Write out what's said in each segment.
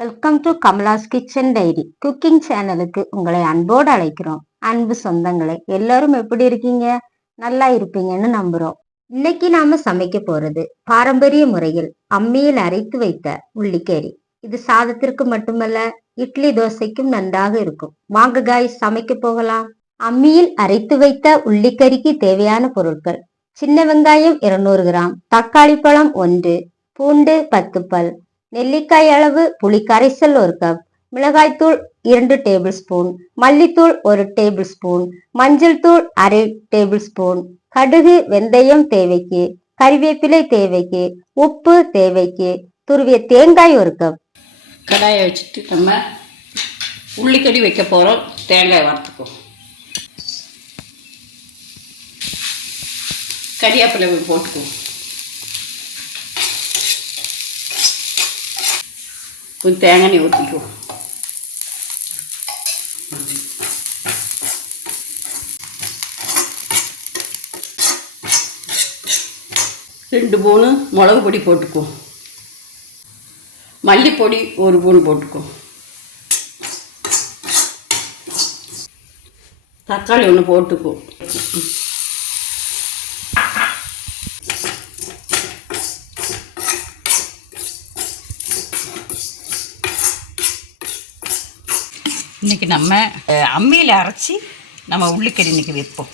Welcome to Kamala's kitchen diary cooking சேனலுக்கு உங்களை அன்போடு அழைக்கிறோம். அன்பு சொந்தங்களே, எல்லாரும் எப்படி இருக்கீங்க? நல்லா இருப்பீங்கன்னு நம்புறோம். இன்னைக்கு நாம சமைக்க போறது பாரம்பரிய முறையில் அம்மியில் அரைத்து வைத்த உள்ளிக்கறி. இது சாதத்திற்கு மட்டுமல்ல, இட்லி தோசைக்கும் நன்றாக இருக்கும். வாங்க காய்ஸ், சமைக்க போகலாம். அம்மியில் அரைத்து வைத்த உள்ளிக்கறிக்கு தேவையான பொருட்கள்: சின்ன வெங்காயம் 200 கிராம், தக்காளி பழம் 1, பூண்டு 10 பல், நெல்லிக்காய் அளவு புளி கரைசல் 1 கப், மிளகாய்த்தூள் 2 டேபிள் ஸ்பூன், மல்லித்தூள் 1 டேபிள் ஸ்பூன், மஞ்சள் தூள் அரை டேபிள் ஸ்பூன், கடுகு வெந்தயம் தேவைக்கு, கறிவேப்பிலை தேவைக்கு, உப்பு தேவைக்கு, துருவிய தேங்காய் 1 கப். கடாயை வச்சுட்டு நம்ம உள்ளிக்கறி வைக்க போகிறோம். தேங்காய் வறுத்துக்கும். கறிவேப்பிலை போட்டுக்குவோம். கொஞ்சம் தேங்காய் ஊற்றிக்குவோம். ரெண்டு ஸ்பூனு மிளகு பொடி போட்டுக்குவோம். மல்லிப்பொடி 1 ஸ்பூன் போட்டுக்குவோம். தக்காளி 1 போட்டுக்குவோம். இன்றைக்கி நம்ம அம்மியில் அரைச்சி நம்ம உள்ளிக்கறி இன்றைக்கி வைப்போம்.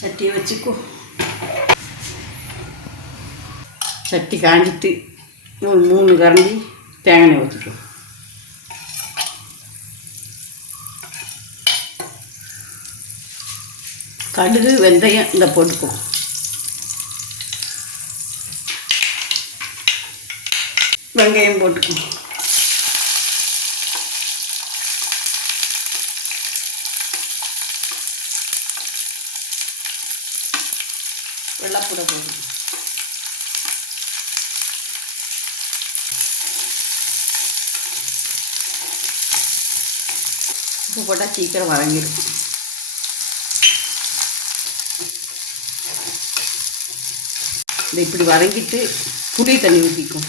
சட்டியை வச்சுக்கோ. சட்டி காஞ்சிட்டு ஒரு 3 கரண்டி தேங்காய் ஊற்றிக்கோ. கடுகு வெந்தயம் இந்த போட்டுக்கோ. வெங்காயம் போட்டுக்கோ. வெள்ளைப்பூடை போட்டுக்கோ. உப்பு போட்டால் சீக்கிரம் வதங்கிடும். இந்த இப்படி வதங்கிட்டு புளி தண்ணி ஊற்றிக்கும்.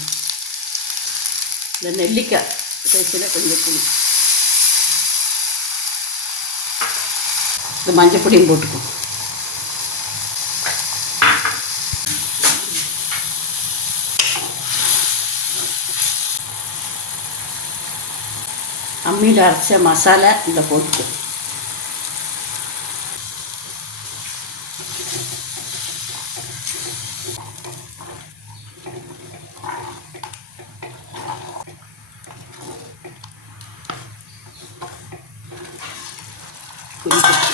இந்த நெல்லிக்காய் சைஸில் கொஞ்சம் புளி, இந்த மஞ்சள் பொடியும் போட்டுக்கும். அம்மியில் அரைச்ச மசாலா இந்த போட்டுக்கும்.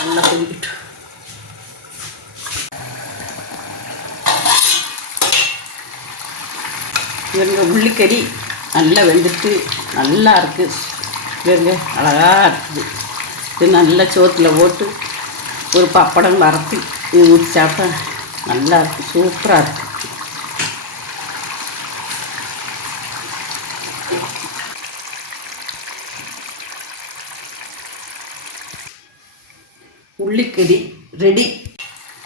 நல்லா கொதிக்கட்டும். இவங்க உள்ளிக்கறி நல்லா வெந்துட்டு நல்லா இருக்குது. இவங்க அழகாக இருக்குது. இது நல்லா சோத்தில் போட்டு ஒரு பப்படம் வறுத்து இது ஊற்றி சாப்பிட்டா நல்லா இருக்குது. சூப்பராக இருக்குது. உள்ளிக்கறி ரெடி.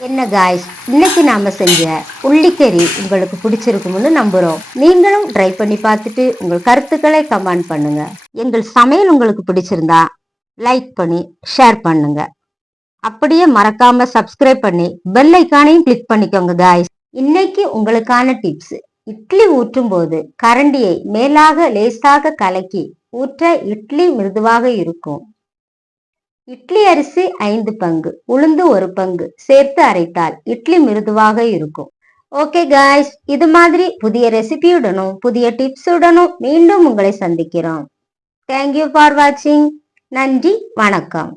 என்ன காய்ஸ், இன்னைக்கு நாம செஞ்ச உள்ளிக்கறி உங்களுக்கு பிடிச்சிருக்கும்னு நம்புறோம். நீங்களும் ட்ரை பண்ணி பார்த்துட்டு உங்கள் கருத்துக்களை கமெண்ட் பண்ணுங்க. எங்கள் சமையல் உங்களுக்கு பிடிச்சிருந்தா லைக் பண்ணி ஷேர் பண்ணுங்க. அப்படியே மறக்காம சப்ஸ்கிரைப் பண்ணி பெல் ஐக்கானையும் கிளிக் பண்ணிக்கோங்க காய்ஸ். இன்னைக்கு உங்களுக்கான டிப்ஸ்: இட்லி ஊற்றும் போது கரண்டியை மேலாக லேசாக கலக்கி ஊற்ற இட்லி மிருதுவாக இருக்கும். இட்லி அரிசி 5 பங்கு, உளுந்து 1 பங்கு சேர்த்து அரைத்தால் இட்லி மிருதுவாக இருக்கும். ஓகே காய்ஸ், இது மாதிரி புதிய ரெசிபியுடனும் புதிய டிப்ஸுடனும் மீண்டும் உங்களை சந்திக்கிறோம். தேங்க்யூ ஃபார் வாட்சிங். நன்றி, வணக்கம்.